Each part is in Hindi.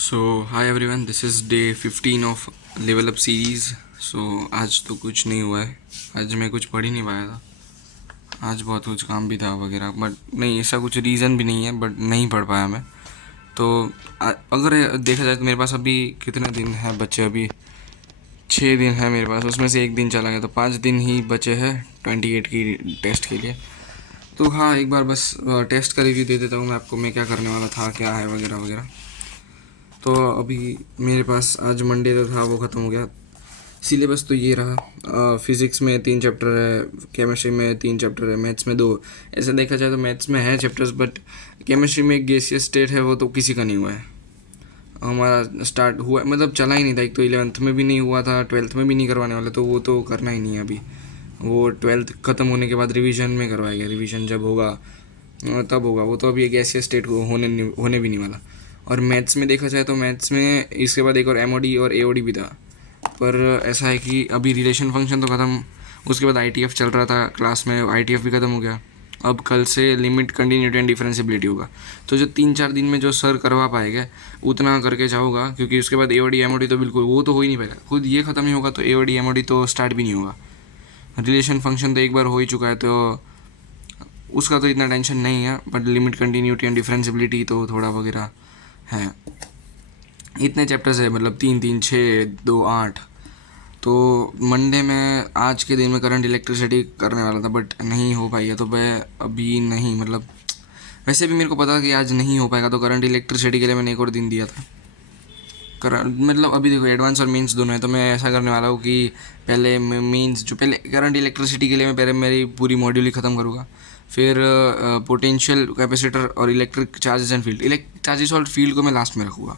So hi everyone, this is day 15 of level up series. आज तो कुछ नहीं हुआ है। आज मैं कुछ पढ़ ही नहीं पाया था। आज बहुत कुछ काम भी था वगैरह, बट नहीं, ऐसा कुछ रीज़न भी नहीं है, बट नहीं पढ़ पाया मैं। तो अगर देखा जाए तो मेरे पास अभी कितने दिन हैं बचे? अभी 6 दिन है मेरे पास, उसमें से एक दिन चला गया, तो 5 दिन ही बचे हैं 28 की टेस्ट के लिए। तो हाँ, एक बार बस टेस्ट का रिव्यू दे देता हूँ मैं आपको, मैं क्या करने वाला था, क्या है वगैरह वगैरह। तो अभी मेरे पास आज मंडे जो था वो ख़त्म हो गया। सिलेबस तो ये रहा, फिज़िक्स में 3 चैप्टर है, केमिस्ट्री में 3 चैप्टर है, मैथ्स में 2। ऐसे देखा जाए तो मैथ्स में है चैप्टर्स, बट केमिस्ट्री में एक गैसियस स्टेट है, वो तो किसी का नहीं हुआ है। हमारा स्टार्ट हुआ मतलब चला ही नहीं था। एक तो 11th में भी नहीं हुआ था, 12th में भी नहीं करवाने वाले, तो वो तो करना ही नहीं है अभी। वो 12th ख़त्म होने के बाद रिवीजन में करवाएगा, रिवीजन जब होगा तब होगा। वो तो अभी एक गैसियस स्टेट होने भी नहीं वाला। और मैथ्स में देखा जाए तो मैथ्स में इसके बाद एक और एमओडी और एओडी भी था, पर ऐसा है कि अभी रिलेशन फंक्शन तो ख़त्म। उसके बाद आईटीएफ चल रहा था क्लास में, आईटीएफ भी ख़त्म हो गया। अब कल से लिमिट, कंटिन्यूटी एंड डिफरेंशियबिलिटी होगा। तो जो 3-4 दिन में जो सर करवा पाएगा उतना करके जाऊँगा, क्योंकि उसके बाद एओडी एमओडी तो बिल्कुल वो तो हो ही नहीं पाएगा। खुद ये ख़त्म ही होगा तो एओडी एमओडी तो स्टार्ट भी नहीं होगा। रिलेशन फंक्शन तो एक बार हो ही चुका है, तो उसका तो इतना टेंशन नहीं है, बट लिमिट, कंटिन्यूटी एंड डिफरेंशिबिलिटी तो थोड़ा वगैरह है। इतने चैप्टर्स है, मतलब 3 3 6 2 8। तो मंडे में आज के दिन में करंट इलेक्ट्रिसिटी करने वाला था, बट नहीं हो पाई है, तो मैं अभी नहीं, मतलब वैसे भी मेरे को पता था कि आज नहीं हो पाएगा, तो करंट इलेक्ट्रिसिटी के लिए मैंने एक और दिन दिया था। करंट मतलब अभी देखो, एडवांस और मेंस दोनों है, तो मैं ऐसा करने वाला हूँ कि पहले मेंस, जो पहले करंट इलेक्ट्रिसिटी के लिए मैं पहले मेरी पूरी मॉड्यूल ही ख़त्म करूँगा। फिर पोटेंशियल, कैपेसिटर और electric charges and field, charges और फील्ड को मैं लास्ट में रखूँगा,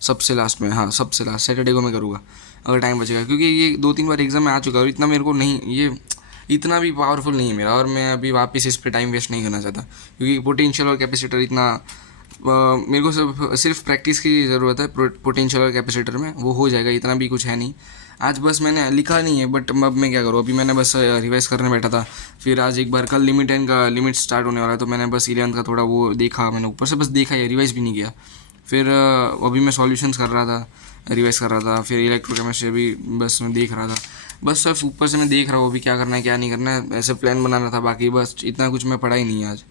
सबसे लास्ट में। हाँ, सबसे लास्ट सैटरडे को मैं करूँगा अगर टाइम बचेगा, क्योंकि ये 2-3 बार एग्ज़ाम में आ चुका है और इतना मेरे को नहीं, ये इतना भी पावरफुल नहीं है मेरा, और मैं अभी वापस इस पर टाइम वेस्ट नहीं करना चाहता, क्योंकि पोटेंशियल और कैपेसिटर इतना मेरे को सिर्फ प्रैक्टिस की ज़रूरत है। पोटेंशियल और कैपेसिटर में वो हो जाएगा, इतना भी कुछ है नहीं। आज बस मैंने लिखा नहीं है, बट अब मैं क्या करूँ, अभी मैंने बस रिवाइज करने बैठा था। फिर आज एक बार, कल लिमिट एंड का लिमिट स्टार्ट होने वाला है, तो मैंने बस 11th का थोड़ा वो देखा, मैंने ऊपर से बस देखा है, रिवाइज भी नहीं किया। फिर अभी मैं सॉल्यूशंस कर रहा था, रिवाइज कर रहा था। फिर इलेक्ट्रोकेमिस्ट्री भी बस मैं देख रहा था। बस सिर्फ ऊपर से मैं देख रहा हूँ अभी क्या करना है क्या नहीं करना है, ऐसे प्लान बनाना था, बाकी बस इतना कुछ मैं पढ़ा ही नहीं है आज।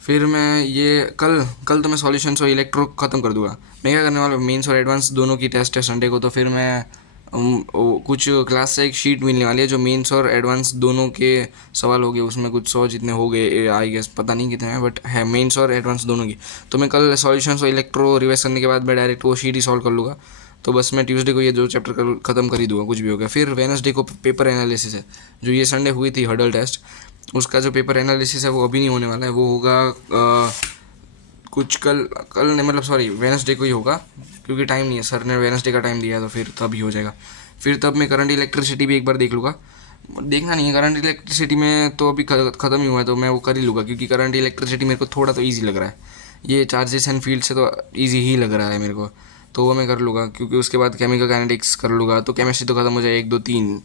फिर मैं ये कल कल तो मैं सॉल्यूशंस और इलेक्ट्रो ख़त्म कर दूंगा। मैं क्या करने वाला हूँ, मेंस और एडवांस दोनों की टेस्ट है संडे को, तो फिर मैं कुछ क्लास से एक शीट मिलने वाली है जो मेंस और एडवांस दोनों के सवाल हो गए, उसमें कुछ 100 जितने हो गए आई गेस, पता नहीं कितने हैं, बट है मेंस और एडवांस दोनों की। तो मैं कल सॉल्यूशंस और इलेक्ट्रो रिवाइज करने के बाद मैं डायरेक्ट वो शीट ही सॉल्व कर लूँगा। तो बस मैं ट्यूसडे को ये 2 चैप्टर ख़त्म कर ही दूँगा, कुछ भी हो गया। फिर वेनसडे को पेपर एनालिसिस है, जो ये संडे हुई थी हर्डल टेस्ट, उसका जो पेपर एनालिसिस है वो अभी नहीं होने वाला है, वो होगा कुछ कल कल नहीं, मतलब सॉरी, वेनसडे को ही होगा, क्योंकि टाइम नहीं है, सर ने वेनसडे का टाइम दिया, तो फिर तभी हो जाएगा। फिर तब मैं करंट इलेक्ट्रिसिटी भी एक बार देख लूँगा। देखना नहीं है, करंट इलेक्ट्रिसिटी में तो अभी ख़त्म ही हुआ है, तो मैं वो कर ही लूँगा, क्योंकि करंट इलेक्ट्रिसिटी मेरे को थोड़ा तो ईजी लग रहा है। ये चार्जेस एंड फील्ड से तो ईजी ही लग रहा है मेरे को, तो वो मैं कर लूँगा। क्योंकि उसके बाद केमिकल काइनेटिक्स कर लूँगा, तो केमिस्ट्री तो ख़त्म हो जाए 1 2 3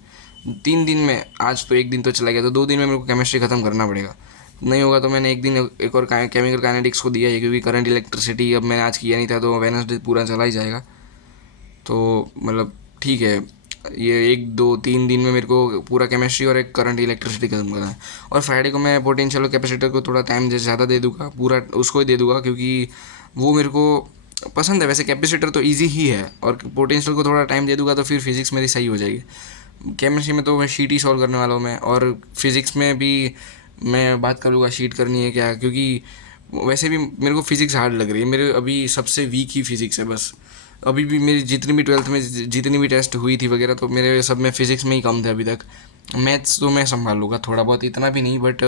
3 दिन में। आज तो एक दिन तो चला गया, तो 2 दिन में मेरे को केमिस्ट्री ख़त्म करना पड़ेगा। नहीं होगा तो मैंने एक दिन एक और केमिकल काइनेटिक्स को दिया है, क्योंकि करंट इलेक्ट्रिसिटी अब मैंने आज किया नहीं था, तो वेडनेसडे पूरा चला ही जाएगा। तो मतलब ठीक है, ये 1 2 3 दिन में मेरे को पूरा केमिस्ट्री और एक करंट इलेक्ट्रिसिटी खत्म करना है। और फ्राइडे को मैं पोटेंशियल और कैपेसिटर को थोड़ा टाइम ज़्यादा दे दूँगा, पूरा उसको ही दे दूँगा, क्योंकि वो मेरे को पसंद है। वैसे कैपेसिटर तो इजी ही है, और पोटेंशियल को थोड़ा टाइम दे दूँगा तो फिर फिजिक्स मेरी सही हो जाएगी। केमिस्ट्री में तो मैं शीट ही सॉल्व करने वाला हूँ मैं, और फिज़िक्स में भी मैं बात कर लूँगा शीट करनी है क्या, क्योंकि वैसे भी मेरे को फिज़िक्स हार्ड लग रही है। मेरे अभी सबसे वीक ही फिज़िक्स है बस। अभी भी मेरी जितनी भी 12th में जितनी भी टेस्ट हुई थी वगैरह, तो मेरे सब में फ़िज़िक्स में ही कम थे अभी तक। मैथ्स तो मैं संभाल लूँगा थोड़ा बहुत, इतना भी नहीं, बट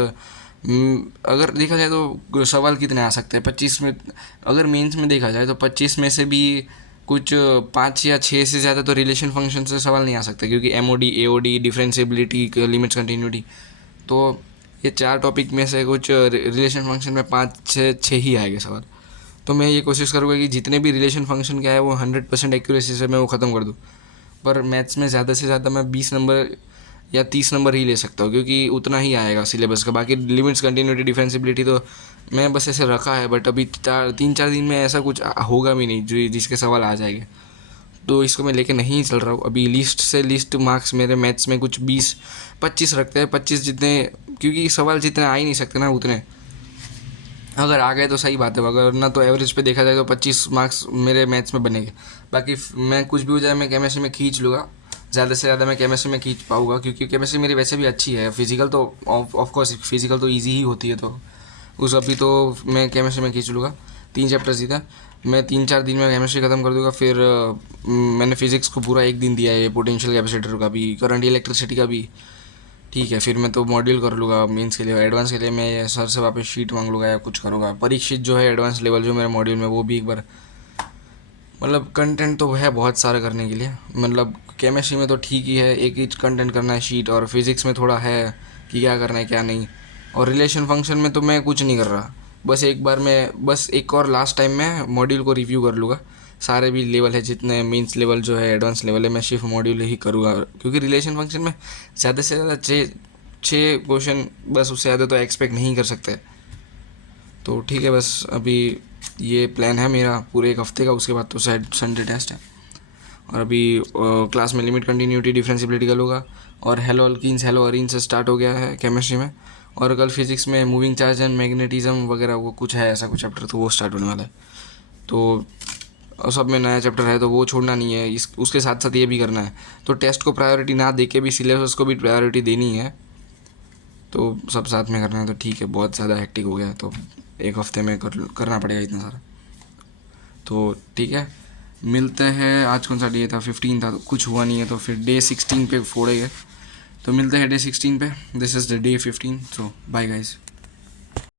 अगर देखा जाए तो सवाल कितने आ सकते हैं 25 में। अगर मेंस में देखा जाए तो 25 में से भी कुछ 5 या 6 से ज़्यादा तो रिलेशन फंक्शन से सवाल नहीं आ सकते, क्योंकि MoD, AOD, differentiability, limits, continuity, तो ये 4 टॉपिक में से कुछ रिलेशन फंक्शन में 5 से 6 ही आएंगे सवाल। तो मैं ये कोशिश करूँगा कि जितने भी रिलेशन फंक्शन क्या है वो 100% एक्यूरेसी से मैं वो ख़त्म कर दूँ। पर मैथ्स में ज़्यादा से ज़्यादा मैं 20 नंबर या 30 नंबर ही ले सकता हूँ, क्योंकि उतना ही आएगा सिलेबस का। बाकी लिमिट्स, कंटिन्यूटी, डिफरेंसिबिलिटी तो मैं बस ऐसे रखा है, बट अभी 3-4 दिन में ऐसा कुछ होगा भी नहीं जो जिसके सवाल आ जाएंगे, तो इसको मैं लेके नहीं चल रहा हूँ अभी। लिस्ट से लिस्ट मार्क्स मेरे मैथ्स में कुछ 20-25 रखते हैं, 25 जितने, क्योंकि सवाल जितने आ ही नहीं सकते ना उतने, अगर आ गए तो सही बात है, अगर ना तो एवरेज पे देखा जाए तो 25 मार्क्स मेरे मैथ्स में बनेंगे। बाकी मैं कुछ भी हो जाए मैं केमिस्ट्री में खींच लूँगा, ज़्यादा से ज़्यादा मैं केमिस्ट्री में खींच पाऊँगा, क्योंकि केमिस्ट्री मेरी वैसे भी अच्छी है। फिजिकल तो ऑफ कोर्स फिजिकल तो ईजी ही होती है, तो उस अभी तो मैं केमिस्ट्री में खींच लूँगा। 3 चैप्टर सीधा मैं 3-4 दिन में केमिस्ट्री ख़त्म कर दूँगा। फिर मैंने फिज़िक्स को पूरा 1 दिन दिया है, पोटेंशियल कैपेसिटर का भी, करंट इलेक्ट्रिसिटी का भी, ठीक है। फिर मैं तो मॉड्यूल कर लूँगा मेंस के लिए। एडवांस के लिए मैं सर से वापस शीट मांग लूँगा या कुछ करूँगा। परीक्षित जो है एडवांस लेवल जो मेरे मॉड्यूल में, वो भी एक बार, मतलब कंटेंट तो है बहुत सारा करने के लिए। मतलब केमिस्ट्री में तो ठीक ही है, एक ही कंटेंट करना है शीट, और फिज़िक्स में थोड़ा है कि क्या करना है क्या नहीं। और रिलेशन फंक्शन में तो मैं कुछ नहीं कर रहा, बस एक बार मैं बस एक और लास्ट टाइम मैं मॉड्यूल को रिव्यू कर लूँगा। सारे भी लेवल है जितने मेंस लेवल जो है एडवांस लेवल है, मैं सिर्फ मॉड्यूल ही करूँगा, क्योंकि रिलेशन फंक्शन में ज़्यादा से ज़्यादा 6 क्वेश्चन, बस उससे ज़्यादा तो एक्सपेक्ट नहीं कर सकते। तो ठीक है, बस अभी ये प्लान है मेरा पूरे एक हफ्ते का। उसके बाद तो शायद संडे टेस्ट है, और अभी क्लास में लिमिट, कंटिन्यूटी, डिफरेंसिबिलिटी का होगा, और हेलो अल्कीन्स, हेलो अरीन से स्टार्ट हो गया है केमिस्ट्री में। और कल फिजिक्स में मूविंग चार्ज एंड मैग्नेटिज्म वगैरह वो कुछ है ऐसा कुछ चैप्टर, तो वो स्टार्ट होने वाला है। तो सब में नया चैप्टर है, तो वो छोड़ना नहीं है, इस उसके साथ साथ ये भी करना है। तो टेस्ट को प्रायोरिटी ना दे के भी सिलेबस को भी प्रायोरिटी देनी है, तो सब साथ में करना है। तो ठीक है, बहुत ज़्यादा हेक्टिक हो गया है, तो एक हफ्ते में करना पड़ेगा इतना सारा। तो ठीक है, मिलते हैं। आज कौन सा डे था? 15 था, तो कुछ हुआ नहीं है, तो फिर डे 16 पे फोड़ेंगे। तो मिलते हैं डे 16 पे। This is the day 15, so bye guys.